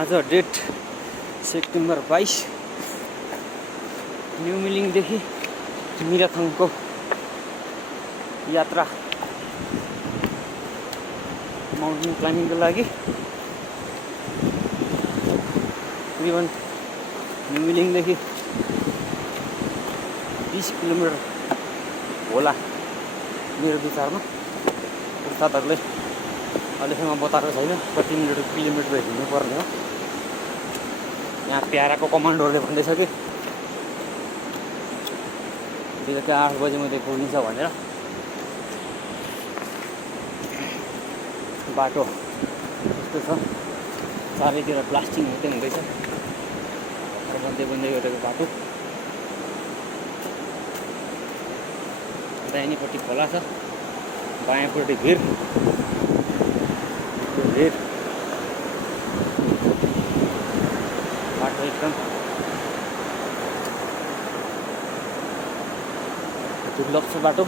आज date September 22 new मिलिङदेखि मिराथङको यात्रा mountain क्लाइम्बिङको लागि तकरिबन न्यू मिलिङदेखि 20 किलोमिटर होला मेरो विचारमा। उस्तादहरूले अहिलेसम्म बताएको छैन कति किलोमिटर हिँड्नु पर्ने हो। यहाँ प्याराको कमान्डोरले भन्दैछ कि बेलुका 8 बजे मात्रै पुगिन्छ भनेर। बाटो यस्तो छ, चारैतिर ब्लास्टिङ हुँदैछ। बन्दै गरेको बाटो दाहिनेपट्टि खोला छ, बायाँपट्टि भिर। बाटो एकदम दुर्लभ छ बाटो।